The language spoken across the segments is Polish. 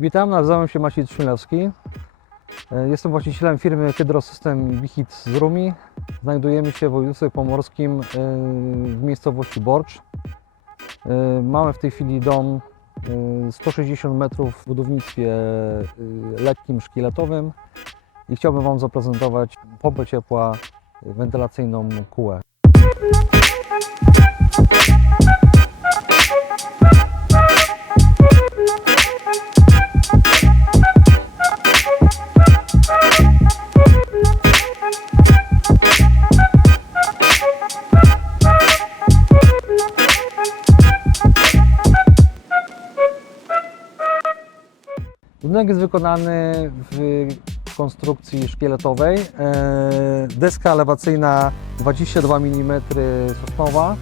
Witam, nazywam się Maciej Trzymlewski. E, Jestem właścicielem firmy Hydrosystem Wichit z Rumi. Znajdujemy się w województwie pomorskim e, w miejscowości Borcz. E, Mamy w tej chwili dom e, 160 metrów w budownictwie lekkim, szkieletowym i chciałbym Wam zaprezentować pompę ciepła wentylacyjną QE. Budynek jest wykonany w konstrukcji szkieletowej. E, Deska elewacyjna 22 mm sosnowa.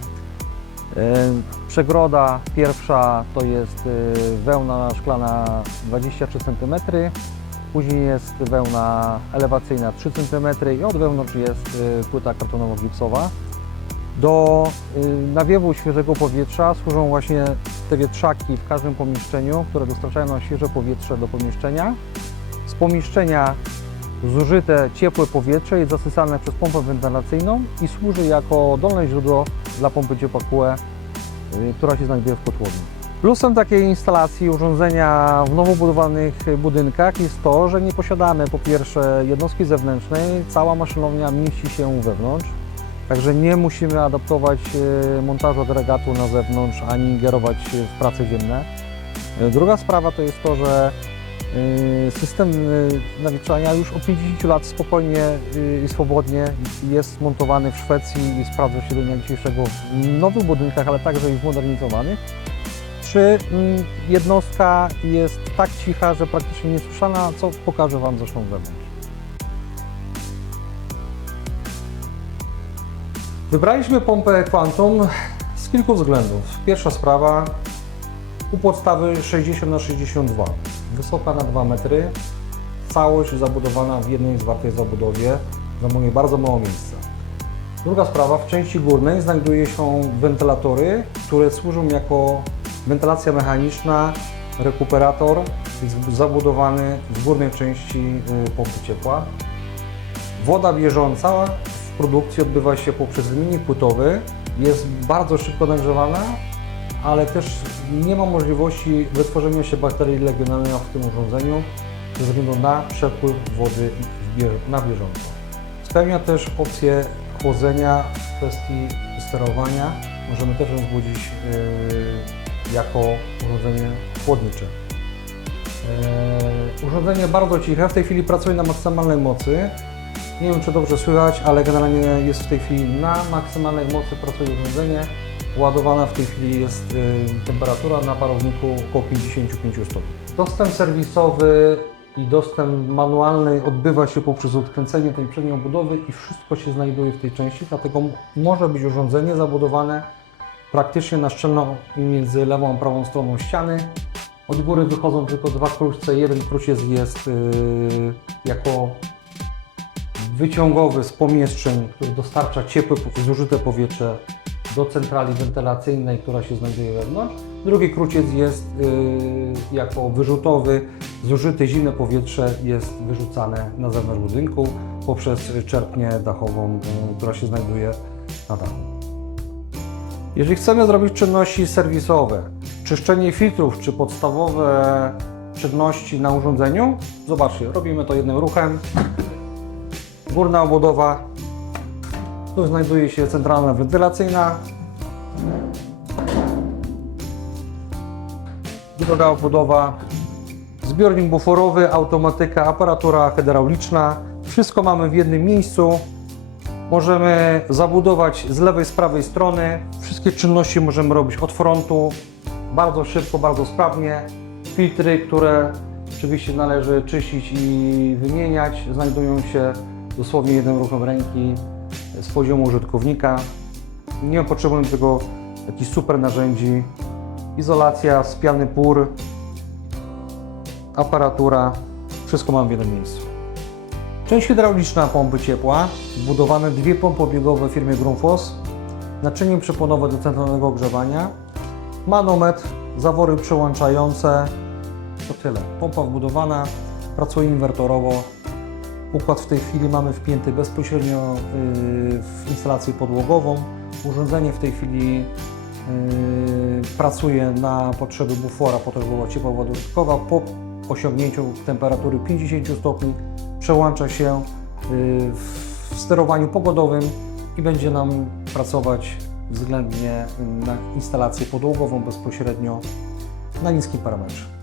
E, Przegroda pierwsza to jest e, wełna szklana 23 cm. Później jest wełna elewacyjna 3 cm i od wewnątrz jest płyta kartonowo-gipsowa. Do nawiewu świeżego powietrza służą właśnie te wietrzaki w każdym pomieszczeniu, które dostarczają nam świeże powietrze do pomieszczenia. Z pomieszczenia zużyte ciepłe powietrze jest zasysane przez pompę wentylacyjną i służy jako dolne źródło dla pompy ciepła QE, y, która się znajduje w kotłowni. Plusem takiej instalacji urządzenia w nowo budowanych budynkach jest to, że nie posiadamy po pierwsze jednostki zewnętrznej, cała maszynownia mieści się wewnątrz. Także nie musimy adaptować e, montażu agregatu na zewnątrz, ani ingerować w prace dzienne. E, Druga sprawa to jest to, że e, system nawietrzania już od 50 lat spokojnie i swobodnie jest montowany w Szwecji i sprawdza się do dnia dzisiejszego w nowych budynkach, ale także i w modernizowanych. Czy mm, jednostka jest tak cicha, że praktycznie niesłyszana, co pokażę Wam zresztą wewnątrz. Wybraliśmy pompę Quantum z kilku względów. Pierwsza sprawa, u podstawy 60 na 62 wysoka na 2 metry, całość zabudowana w jednej zwartej zabudowie, zajmuje bardzo mało miejsca. Druga sprawa, w części górnej znajduje się wentylatory, które służą jako wentylacja mechaniczna, rekuperator jest zabudowany w górnej części y, pompy ciepła. Woda bieżąca produkcji odbywa się poprzez linik płytowy, jest bardzo szybko nagrzewana, ale też nie ma możliwości wytworzenia się bakterii legionellowych w tym urządzeniu ze względu na przepływ wody na bieżąco. Spełnia też opcję chłodzenia w kwestii sterowania. Możemy też ją zbudzić yy, jako urządzenie chłodnicze. Yy, urządzenie bardzo ciche, w tej chwili pracuje na maksymalnej mocy. Nie wiem, czy dobrze słychać, ale generalnie jest w tej chwili na maksymalnej mocy pracuje urządzenie. Ładowana w tej chwili jest y, temperatura na parowniku około 55 stopni. Dostęp serwisowy i dostęp manualny odbywa się poprzez odkręcenie tej przedniej obudowy i wszystko się znajduje w tej części, dlatego może być urządzenie zabudowane praktycznie na szczelno między lewą a prawą stroną ściany. Od góry wychodzą tylko dwa kruczce. Jeden kruciec jest y, jako wyciągowy z pomieszczeń, który dostarcza ciepłe, zużyte powietrze do centrali wentylacyjnej, która się znajduje wewnątrz. Drugi kruciec jest y, jako wyrzutowy, zużyte zimne powietrze jest wyrzucane na zewnątrz budynku poprzez czerpnię dachową, y, która się znajduje na dachu. Jeżeli chcemy zrobić czynności serwisowe, czyszczenie filtrów czy podstawowe czynności na urządzeniu, zobaczcie, robimy to jednym ruchem. Górna obudowa, tu znajduje się centralna wentylacyjna. Druga obudowa, zbiornik buforowy, automatyka, aparatura hydrauliczna. Wszystko mamy w jednym miejscu. Możemy zabudować z lewej, z prawej strony. Wszystkie czynności możemy robić od frontu, bardzo szybko, bardzo sprawnie. Filtry, które oczywiście należy czyścić i wymieniać, znajdują się dosłownie jednym ruchem ręki z poziomu użytkownika. Nie potrzebujemy tego jakichś super narzędzi. Izolacja, spiany pór, aparatura, wszystko mam w jednym miejscu. Część hydrauliczna pompy ciepła, zbudowane dwie pompy obiegowe w firmie Grundfos, naczynie przeponowe do centralnego ogrzewania, manometr, zawory przełączające, To tyle. Pompa wbudowana, pracuje inwertorowo. Układ w tej chwili mamy wpięty bezpośrednio y, w instalację podłogową. Urządzenie w tej chwili y, pracuje na potrzeby bufora, po to, żeby była ciepła woda użytkowa. Po osiągnięciu temperatury 50 stopni przełącza się y, w sterowaniu pogodowym i będzie nam pracować względnie na instalację podłogową bezpośrednio na niskim parametrze.